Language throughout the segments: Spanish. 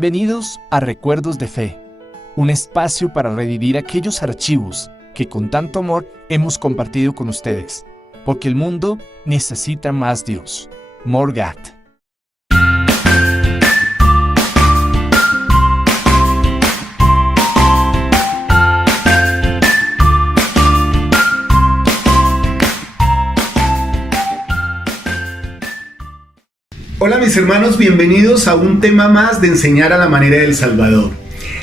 Bienvenidos a Recuerdos de Fe, un espacio para revivir aquellos archivos que con tanto amor hemos compartido con ustedes, porque el mundo necesita más Dios. More God. Hola mis hermanos, bienvenidos a un tema más de enseñar a la manera del Salvador.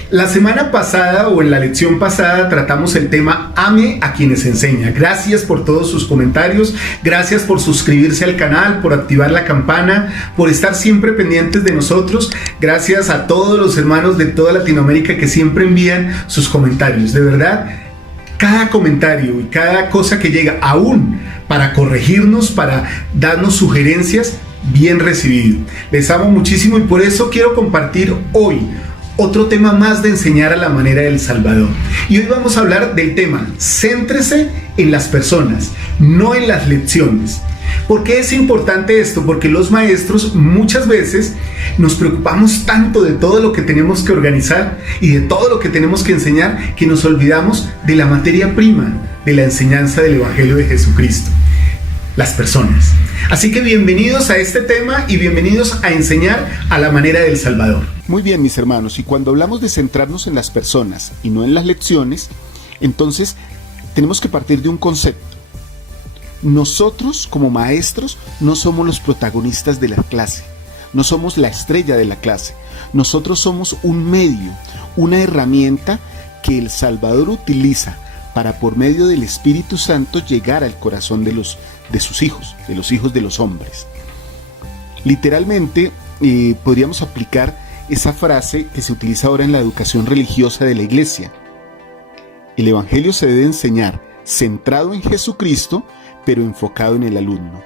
La semana pasada o en la lección pasada tratamos el tema Ame a quienes enseña. Gracias por todos sus comentarios, gracias por suscribirse al canal, por activar la campana, por estar siempre pendientes de nosotros. Gracias a todos los hermanos de toda Latinoamérica que siempre envían sus comentarios. De verdad, cada comentario y cada cosa que llega aún para corregirnos, para darnos sugerencias, bien recibido. Les amo muchísimo y por eso quiero compartir hoy otro tema más de enseñar a la manera del Salvador. Y hoy vamos a hablar del tema: céntrese en las personas, no en las lecciones. ¿Por qué es importante esto? Porque los maestros muchas veces nos preocupamos tanto de todo lo que tenemos que organizar y de todo lo que tenemos que enseñar que nos olvidamos de la materia prima de la enseñanza del Evangelio de Jesucristo: las personas. Así que bienvenidos a este tema y bienvenidos a enseñar a la manera del Salvador. Muy bien, mis hermanos, y cuando hablamos de centrarnos en las personas y no en las lecciones, entonces tenemos que partir de un concepto. Nosotros, como maestros, no somos los protagonistas de la clase, no somos la estrella de la clase. Nosotros somos un medio, una herramienta que el Salvador utiliza para, por medio del Espíritu Santo, llegar al corazón de sus hijos, de los hijos de los hombres. Literalmente, podríamos aplicar esa frase que se utiliza ahora en la educación religiosa de la iglesia. El Evangelio se debe enseñar centrado en Jesucristo, pero enfocado en el alumno.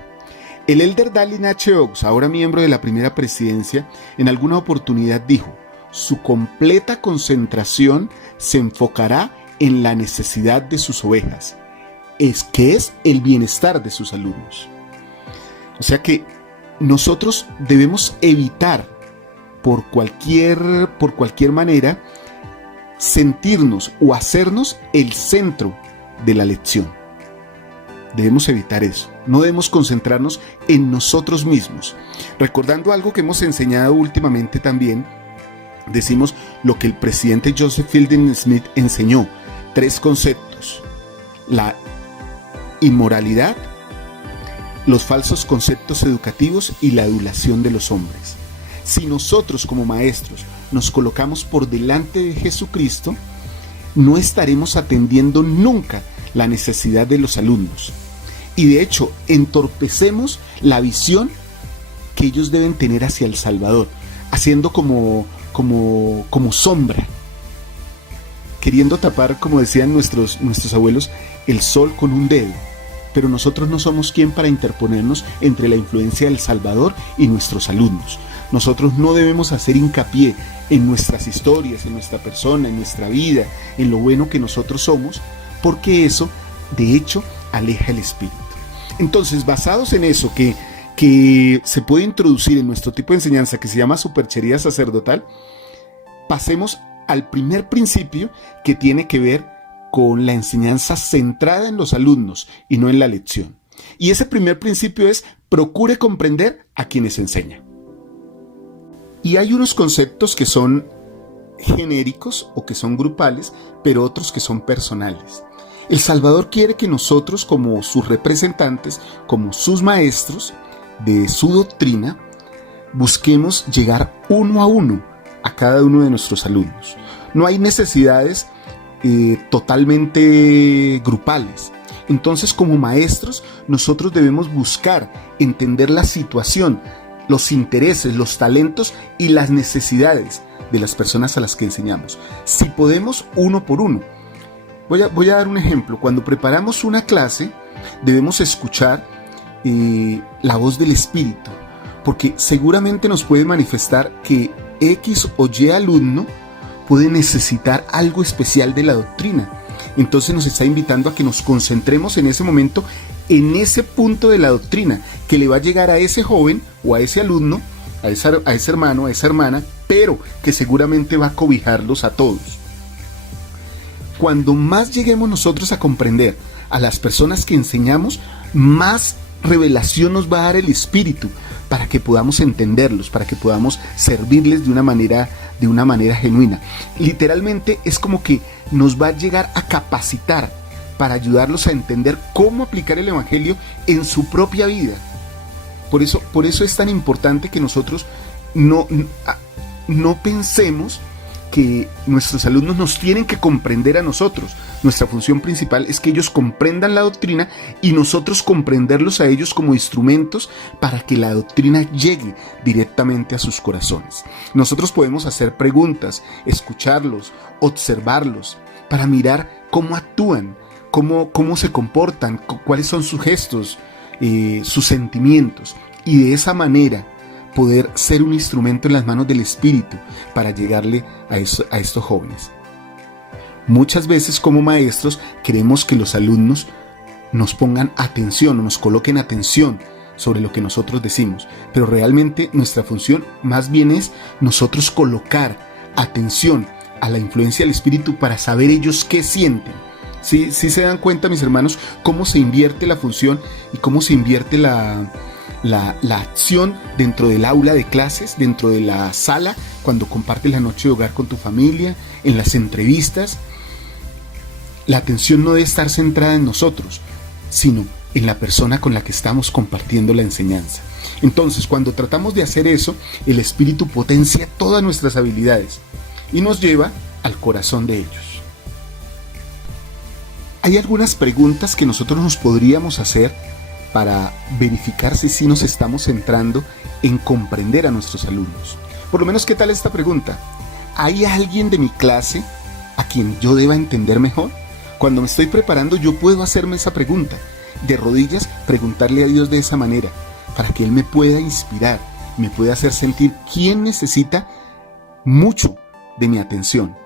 El elder Dallin H. Oaks, ahora miembro de la primera presidencia, en alguna oportunidad dijo: su completa concentración se enfocará en la necesidad de sus ovejas, que es el bienestar de sus alumnos. O sea que nosotros debemos evitar por cualquier manera sentirnos o hacernos el centro de la lección. Debemos evitar eso. No debemos concentrarnos en nosotros mismos. Recordando algo que hemos enseñado últimamente también, decimos lo que el presidente Joseph Fielding Smith enseñó: 3 conceptos: la inmoralidad, los falsos conceptos educativos y la adulación de los hombres. Si nosotros como maestros nos colocamos por delante de Jesucristo, no estaremos atendiendo nunca la necesidad de los alumnos. Y de hecho, entorpecemos la visión que ellos deben tener hacia el Salvador, haciendo como sombra, queriendo tapar, como decían nuestros abuelos, el sol con un dedo. Pero nosotros no somos quien para interponernos entre la influencia del Salvador y nuestros alumnos. Nosotros no debemos hacer hincapié en nuestras historias, en nuestra persona, en nuestra vida, en lo bueno que nosotros somos, porque eso, de hecho, aleja el espíritu. Entonces, basados en eso que se puede introducir en nuestro tipo de enseñanza, que se llama superchería sacerdotal, pasemos al primer principio, que tiene que ver con la enseñanza centrada en los alumnos y no en la lección. Y ese primer principio es: procure comprender a quienes enseña. Y hay unos conceptos que son genéricos o que son grupales, pero otros que son personales. El Salvador quiere que nosotros, como sus representantes, como sus maestros de su doctrina, busquemos llegar uno a uno a cada uno de nuestros alumnos. No hay necesidades totalmente grupales. Entonces, como maestros, nosotros debemos buscar entender la situación, los intereses, los talentos y las necesidades de las personas a las que enseñamos. Si podemos, uno por uno. Voy a dar un ejemplo. Cuando preparamos una clase, debemos escuchar la voz del Espíritu, porque seguramente nos puede manifestar que X o Y alumno puede necesitar algo especial de la doctrina. Entonces nos está invitando a que nos concentremos en ese momento, en ese punto de la doctrina que le va a llegar a ese joven o a ese alumno, a ese hermano, a esa hermana, pero que seguramente va a cobijarlos a todos. Cuando más lleguemos nosotros a comprender a las personas que enseñamos, más revelación nos va a dar el Espíritu para que podamos entenderlos, para que podamos servirles de una manera genuina. Literalmente es como que nos va a llegar a capacitar para ayudarlos a entender cómo aplicar el Evangelio en su propia vida. Por eso es tan importante que nosotros no pensemos que nuestros alumnos nos tienen que comprender a nosotros. Nuestra función principal es que ellos comprendan la doctrina y nosotros comprenderlos a ellos como instrumentos para que la doctrina llegue directamente a sus corazones. Nosotros podemos hacer preguntas, escucharlos, observarlos, para mirar cómo actúan, cómo se comportan, cuáles son sus gestos, sus sentimientos, y de esa manera poder ser un instrumento en las manos del Espíritu para llegarle a estos jóvenes. Muchas veces como maestros queremos que los alumnos nos pongan atención o nos coloquen atención sobre lo que nosotros decimos, pero realmente nuestra función más bien es nosotros colocar atención a la influencia del Espíritu para saber ellos qué sienten. Sí se dan cuenta, mis hermanos, cómo se invierte la función y cómo se invierte la acción dentro del aula de clases, dentro de la sala, cuando compartes la noche de hogar con tu familia, en las entrevistas. La atención no debe estar centrada en nosotros, sino en la persona con la que estamos compartiendo la enseñanza. Entonces, cuando tratamos de hacer eso, el Espíritu potencia todas nuestras habilidades y nos lleva al corazón de ellos. Hay algunas preguntas que nosotros nos podríamos hacer para verificar si sí nos estamos centrando en comprender a nuestros alumnos. Por lo menos, ¿qué tal esta pregunta? ¿Hay alguien de mi clase a quien yo deba entender mejor? Cuando me estoy preparando, yo puedo hacerme esa pregunta. De rodillas, preguntarle a Dios de esa manera, para que Él me pueda inspirar, me pueda hacer sentir quién necesita mucho de mi atención.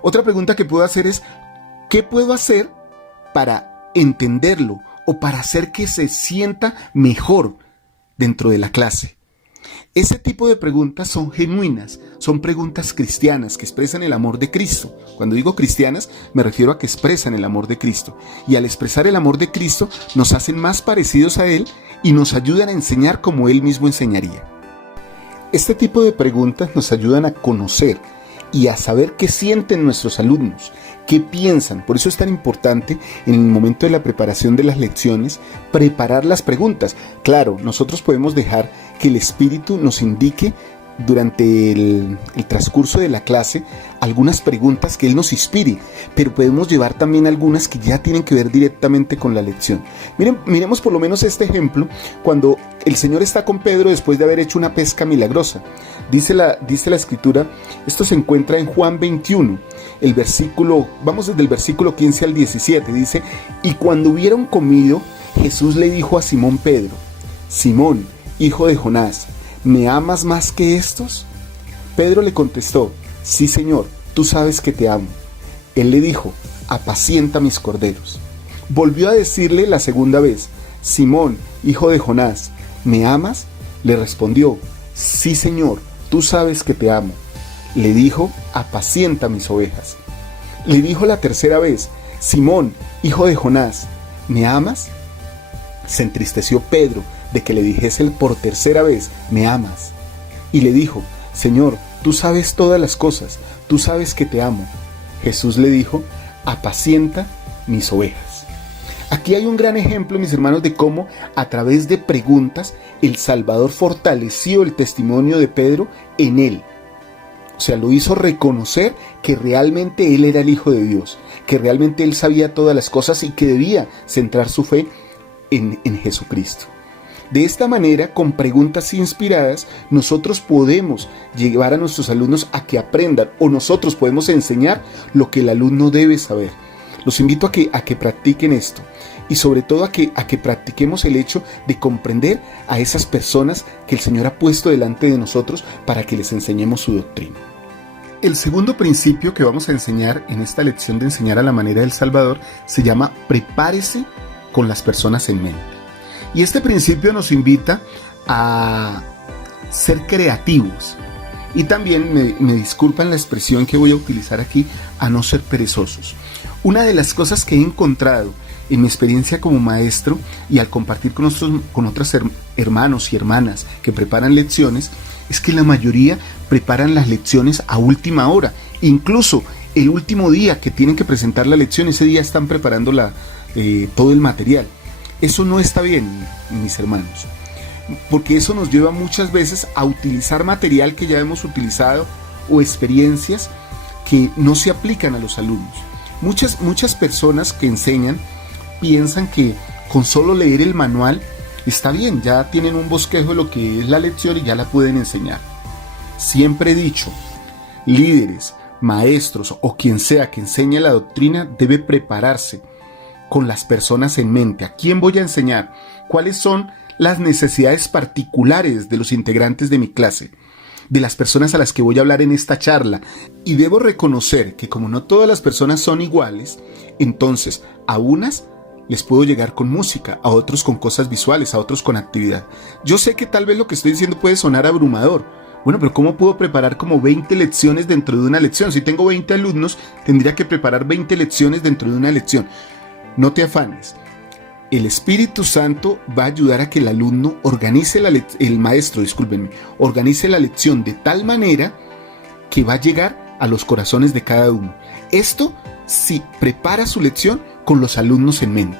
Otra pregunta que puedo hacer es, ¿qué puedo hacer para entenderlo o para hacer que se sienta mejor dentro de la clase? Ese tipo de preguntas son genuinas, son preguntas cristianas que expresan el amor de Cristo. Cuando digo cristianas, me refiero a que expresan el amor de Cristo. Y al expresar el amor de Cristo, nos hacen más parecidos a Él y nos ayudan a enseñar como Él mismo enseñaría. Este tipo de preguntas nos ayudan a conocer y a saber qué sienten nuestros alumnos, qué piensan. Por eso es tan importante en el momento de la preparación de las lecciones, preparar las preguntas. Claro, nosotros podemos dejar que el Espíritu nos indique durante el transcurso de la clase algunas preguntas que Él nos inspire, pero podemos llevar también algunas que ya tienen que ver directamente con la lección. Miremos por lo menos este ejemplo cuando el Señor está con Pedro después de haber hecho una pesca milagrosa. Dice la Escritura, esto se encuentra en Juan 21, vamos desde el versículo 15 al 17, dice: y cuando hubieron comido, Jesús le dijo a Simón Pedro: Simón, hijo de Jonás, ¿me amas más que estos? Pedro le contestó: sí, Señor, tú sabes que te amo. Él le dijo: apacienta mis corderos. Volvió a decirle la segunda vez: Simón, hijo de Jonás, ¿me amas? Le respondió: sí, Señor, tú sabes que te amo. Le dijo: apacienta mis ovejas. Le dijo la tercera vez: Simón, hijo de Jonás, ¿me amas? Se entristeció Pedro de que le dijese por tercera vez: ¿me amas? Y le dijo: Señor, tú sabes todas las cosas, tú sabes que te amo. Jesús le dijo: apacienta mis ovejas. Aquí hay un gran ejemplo, mis hermanos, de cómo a través de preguntas el Salvador fortaleció el testimonio de Pedro en él. O sea, lo hizo reconocer que realmente él era el Hijo de Dios, que realmente él sabía todas las cosas y que debía centrar su fe en Jesucristo. De esta manera, con preguntas inspiradas, nosotros podemos llevar a nuestros alumnos a que aprendan, o nosotros podemos enseñar lo que el alumno debe saber. Los invito a que practiquen esto, y sobre todo a que practiquemos el hecho de comprender a esas personas que el Señor ha puesto delante de nosotros para que les enseñemos su doctrina. El segundo principio que vamos a enseñar en esta lección de enseñar a la manera del Salvador se llama: prepárese con las personas en mente. Y este principio nos invita a ser creativos Y también me disculpan la expresión que voy a utilizar aquí, a no ser perezosos. Una de las cosas que he encontrado en mi experiencia como maestro y al compartir con otros hermanos y hermanas que preparan lecciones, es que la mayoría preparan las lecciones a última hora. Incluso el último día que tienen que presentar la lección, ese día están preparando todo el material. Eso no está bien, mis hermanos, porque eso nos lleva muchas veces a utilizar material que ya hemos utilizado o experiencias que no se aplican a los alumnos. Muchas personas que enseñan piensan que con solo leer el manual está bien, ya tienen un bosquejo de lo que es la lección y ya la pueden enseñar. Siempre he dicho, líderes, maestros o quien sea que enseñe la doctrina debe prepararse con las personas en mente. ¿A quién voy a enseñar? ¿Cuáles son las necesidades particulares de los integrantes de mi clase? De las personas a las que voy a hablar en esta charla. Y debo reconocer que como no todas las personas son iguales, entonces a unas les puedo llegar con música, a otros con cosas visuales, a otros con actividad. Yo sé que tal vez lo que estoy diciendo puede sonar abrumador. Bueno, pero ¿cómo puedo preparar como 20 lecciones dentro de una lección? Si tengo 20 alumnos, tendría que preparar 20 lecciones dentro de una lección. No te afanes. El Espíritu Santo va a ayudar a que el alumno organice organice la lección de tal manera que va a llegar a los corazones de cada uno. Esto si prepara su lección con los alumnos en mente.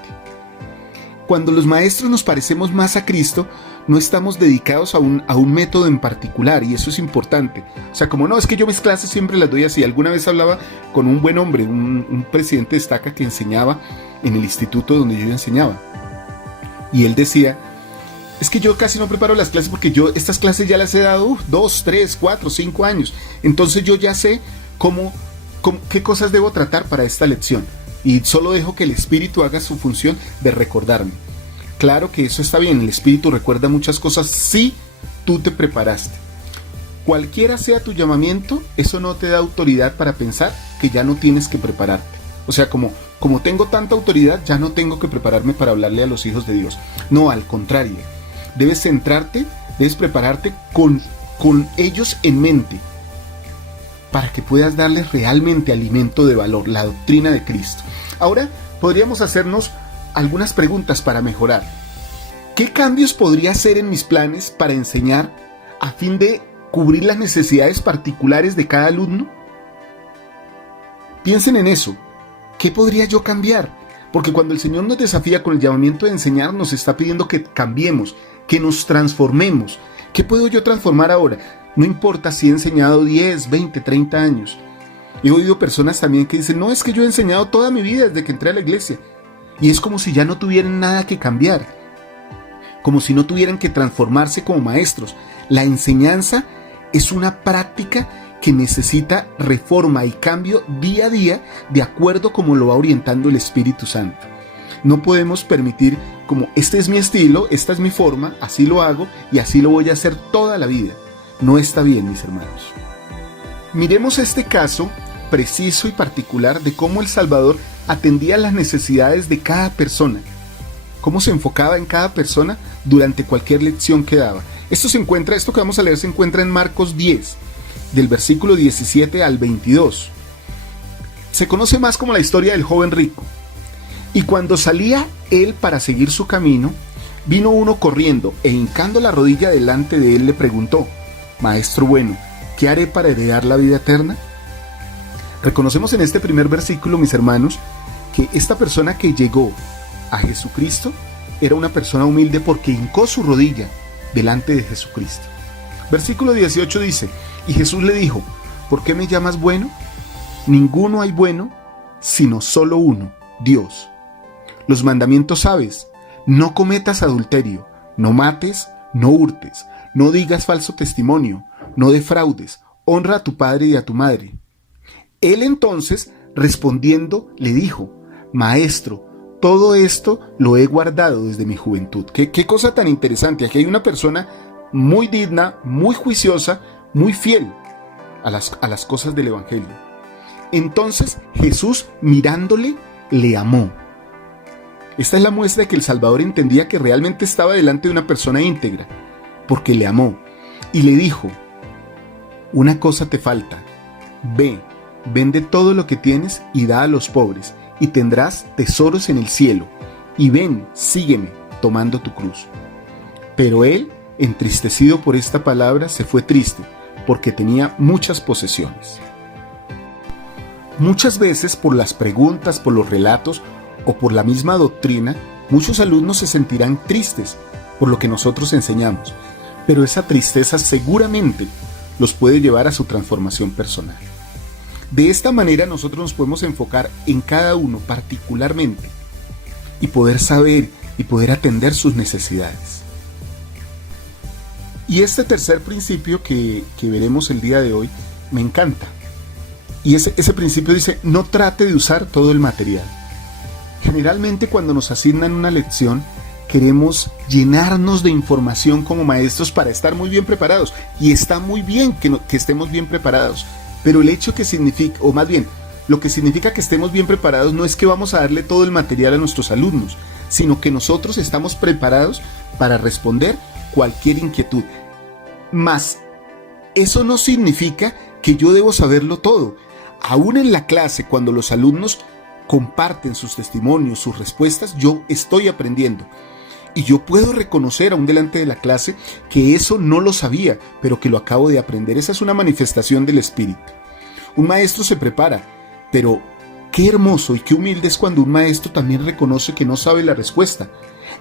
Cuando los maestros nos parecemos más a Cristo, no estamos dedicados a un método en particular, y eso es importante. O sea, como no, es que yo mis clases siempre las doy así. Alguna vez hablaba con un buen hombre, un presidente de estaca que enseñaba en el instituto donde yo enseñaba. Y él decía, es que yo casi no preparo las clases porque yo estas clases ya las he dado 2, 3, 4, 5 años. Entonces yo ya sé qué cosas debo tratar para esta lección. Y solo dejo que el Espíritu haga su función de recordarme. Claro que eso está bien, el Espíritu recuerda muchas cosas si tú te preparaste. Cualquiera sea tu llamamiento, eso no te da autoridad para pensar que ya no tienes que prepararte. O sea, como tengo tanta autoridad, ya no tengo que prepararme para hablarle a los hijos de Dios. No, al contrario, debes centrarte, debes prepararte con ellos en mente, para que puedas darles realmente alimento de valor, la doctrina de Cristo. Ahora podríamos hacernos algunas preguntas para mejorar. ¿Qué cambios podría hacer en mis planes para enseñar a fin de cubrir las necesidades particulares de cada alumno? Piensen en eso. ¿Qué podría yo cambiar? Porque cuando el Señor nos desafía con el llamamiento de enseñar, nos está pidiendo que cambiemos, que nos transformemos. ¿Qué puedo yo transformar ahora? No importa si he enseñado 10, 20, 30 años. He oído personas también que dicen, no, es que yo he enseñado toda mi vida desde que entré a la iglesia. Y es como si ya no tuvieran nada que cambiar. Como si no tuvieran que transformarse como maestros. La enseñanza es una práctica que necesita reforma y cambio día a día de acuerdo como lo va orientando el Espíritu Santo. No podemos permitir como este es mi estilo, esta es mi forma, así lo hago y así lo voy a hacer toda la vida. No está bien, mis hermanos. Miremos este caso preciso y particular de cómo el Salvador atendía las necesidades de cada persona, cómo se enfocaba en cada persona durante cualquier lección que daba. Esto que vamos a leer se encuentra en Marcos 10, del versículo 17 al 22. Se conoce más como la historia del joven rico. Y cuando salía él para seguir su camino, vino uno corriendo e hincando la rodilla delante de él le preguntó, Maestro bueno, ¿qué haré para heredar la vida eterna? Reconocemos en este primer versículo, mis hermanos, que esta persona que llegó a Jesucristo era una persona humilde porque hincó su rodilla delante de Jesucristo. Versículo 18 dice, y Jesús le dijo, ¿por qué me llamas bueno? Ninguno hay bueno, sino solo uno, Dios. Los mandamientos sabes, no cometas adulterio, no mates, no hurtes, no digas falso testimonio, no defraudes, honra a tu padre y a tu madre. Él entonces, respondiendo, le dijo, Maestro, todo esto lo he guardado desde mi juventud. ¿Qué cosa tan interesante? Aquí hay una persona muy digna, muy juiciosa, muy fiel a las cosas del Evangelio. Entonces Jesús, mirándole, le amó. Esta es la muestra de que el Salvador entendía que realmente estaba delante de una persona íntegra, porque le amó. Y le dijo, Una cosa te falta. Ve, vende todo lo que tienes y da a los pobres, y tendrás tesoros en el cielo. Y ven, sígueme, tomando tu cruz. Pero él, entristecido por esta palabra, se fue triste, porque tenía muchas posesiones. Muchas veces, por las preguntas, por los relatos o por la misma doctrina, muchos alumnos se sentirán tristes por lo que nosotros enseñamos, pero esa tristeza seguramente los puede llevar a su transformación personal. De esta manera nosotros nos podemos enfocar en cada uno particularmente y poder saber y poder atender sus necesidades. Y este tercer principio que veremos el día de hoy me encanta. Y ese principio dice: no trate de usar todo el material. Generalmente cuando nos asignan una lección, queremos llenarnos de información como maestros para estar muy bien preparados. Y está muy bien que estemos bien preparados. Pero el hecho que significa, o más bien, lo que significa que estemos bien preparados no es que vamos a darle todo el material a nuestros alumnos, sino que nosotros estamos preparados para responder cualquier inquietud. Mas, eso no significa que yo debo saberlo todo. Aún en la clase, cuando los alumnos comparten sus testimonios, sus respuestas, yo estoy aprendiendo. Y yo puedo reconocer aún delante de la clase que eso no lo sabía, pero que lo acabo de aprender. Esa es una manifestación del Espíritu. Un maestro se prepara, pero qué hermoso y qué humilde es cuando un maestro también reconoce que no sabe la respuesta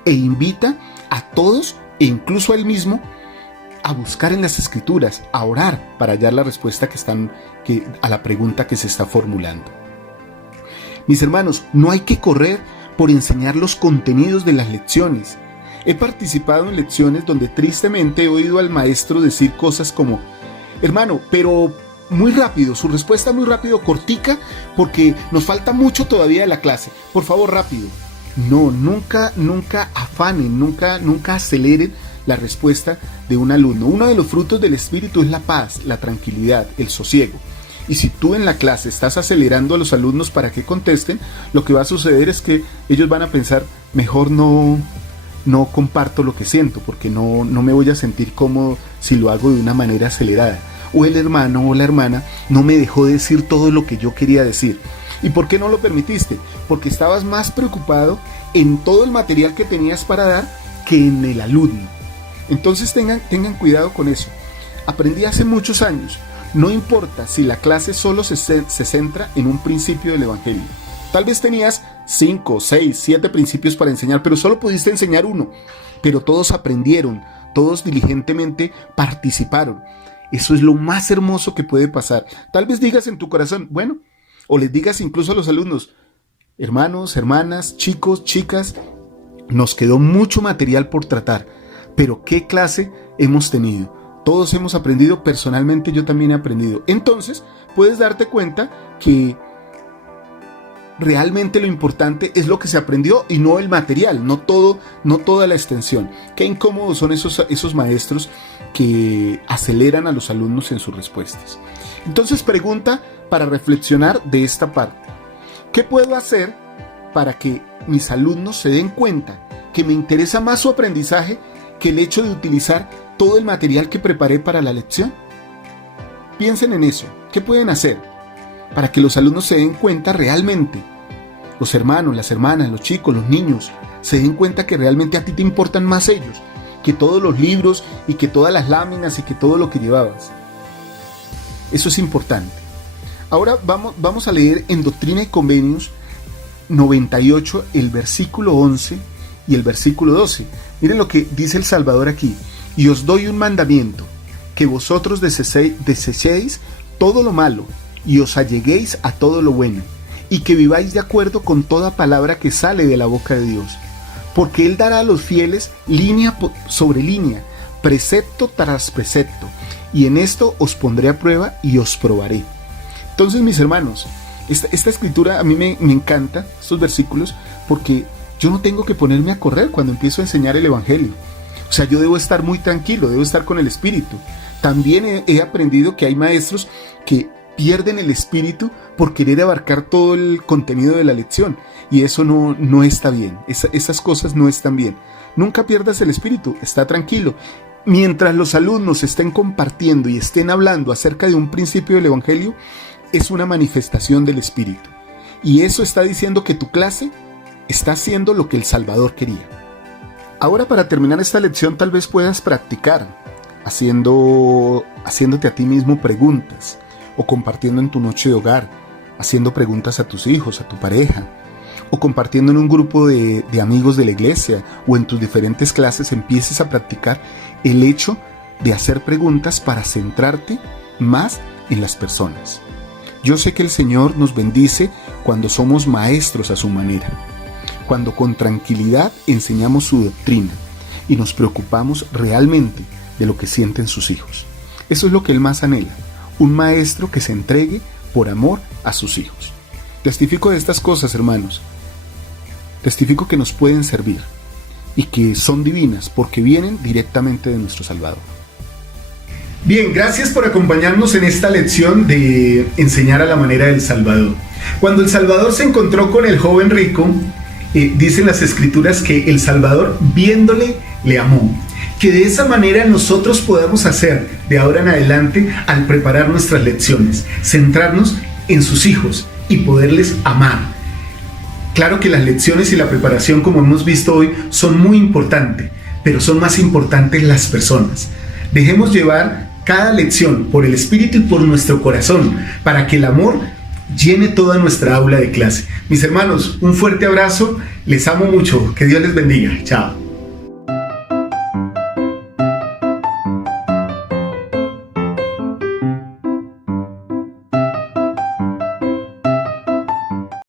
e invita a todos, e incluso a él mismo, a buscar en las Escrituras, a orar para hallar la respuesta a la pregunta que se está formulando. Mis hermanos, no hay que correr por enseñar los contenidos de las lecciones. He participado en lecciones donde tristemente he oído al maestro decir cosas como: hermano, pero muy rápido, su respuesta muy rápido, cortica, porque nos falta mucho todavía de la clase. Por favor, rápido. No, nunca afanen, nunca aceleren la respuesta de un alumno. Uno de los frutos del Espíritu es la paz, la tranquilidad, el sosiego. Y si tú en la clase estás acelerando a los alumnos para que contesten, lo que va a suceder es que ellos van a pensar: mejor no comparto lo que siento, porque no me voy a sentir cómodo si lo hago de una manera acelerada. O el hermano o la hermana no me dejó decir todo lo que yo quería decir. ¿Y por qué no lo permitiste? Porque estabas más preocupado en todo el material que tenías para dar que en el alumno. Entonces tengan cuidado con eso. Aprendí hace muchos años: no importa si la clase solo se centra en un principio del Evangelio. Tal vez tenías 5, 6, 7 principios para enseñar, pero solo pudiste enseñar uno. Pero todos aprendieron, todos diligentemente participaron. Eso es lo más hermoso que puede pasar. Tal vez digas en tu corazón, bueno, o les digas incluso a los alumnos: hermanos, hermanas, chicos, chicas, nos quedó mucho material por tratar, pero ¿qué clase hemos tenido? Todos hemos aprendido, personalmente yo también he aprendido. Entonces puedes darte cuenta que realmente lo importante es lo que se aprendió y no el material, no toda la extensión. Qué incómodos son esos maestros que aceleran a los alumnos en sus respuestas. Entonces pregunta para reflexionar de esta parte: ¿qué puedo hacer para que mis alumnos se den cuenta que me interesa más su aprendizaje que el hecho de utilizar todo el material que preparé para la lección? Piensen en eso. ¿Qué pueden hacer para que los alumnos se den cuenta realmente, los hermanos, las hermanas, los chicos, los niños, se den cuenta que realmente a ti te importan más ellos que todos los libros y que todas las láminas y que todo lo que llevabas? Eso es importante. Ahora vamos a leer en Doctrina y Convenios 98 el versículo 11 y el versículo 12. Miren lo que dice el Salvador aquí: y os doy un mandamiento, que vosotros desechéis todo lo malo y os alleguéis a todo lo bueno, y que viváis de acuerdo con toda palabra que sale de la boca de Dios, porque Él dará a los fieles línea sobre línea, precepto tras precepto, y en esto os pondré a prueba y os probaré. Entonces, mis hermanos, esta escritura a mí me encanta, estos versículos, porque yo no tengo que ponerme a correr cuando empiezo a enseñar el Evangelio. O sea, yo debo estar muy tranquilo, debo estar con el Espíritu. También he aprendido que hay maestros que pierden el espíritu por querer abarcar todo el contenido de la lección, y eso no está bien. Esas cosas no están bien. Nunca pierdas el espíritu, está tranquilo. mientras los alumnos estén compartiendo y estén hablando acerca de un principio del Evangelio, es una manifestación del Espíritu. Y eso está diciendo que tu clase está haciendo lo que el Salvador quería. Ahora, para terminar esta lección, tal vez puedas practicar haciéndote a ti mismo preguntas, o compartiendo en tu noche de hogar, haciendo preguntas a tus hijos, a tu pareja, o compartiendo en un grupo de amigos de la iglesia, o en tus diferentes clases empieces a practicar el hecho de hacer preguntas para centrarte más en las personas. Yo sé que el Señor nos bendice cuando somos maestros a su manera, cuando con tranquilidad enseñamos su doctrina y nos preocupamos realmente de lo que sienten sus hijos. Eso es lo que Él más anhela, un maestro que se entregue por amor a sus hijos. Testifico de estas cosas, hermanos. Testifico que nos pueden servir y que son divinas porque vienen directamente de nuestro Salvador. Bien, gracias por acompañarnos en esta lección de enseñar a la manera del Salvador. Cuando el Salvador se encontró con el joven rico, dicen las Escrituras que el Salvador, viéndole, le amó. Que de esa manera nosotros podamos hacer de ahora en adelante al preparar nuestras lecciones, centrarnos en sus hijos y poderles amar. Claro que las lecciones y la preparación, como hemos visto hoy, son muy importantes, pero son más importantes las personas. Dejemos llevar cada lección por el Espíritu y por nuestro corazón, para que el amor llene toda nuestra aula de clase. Mis hermanos, un fuerte abrazo, les amo mucho, que Dios les bendiga, chao.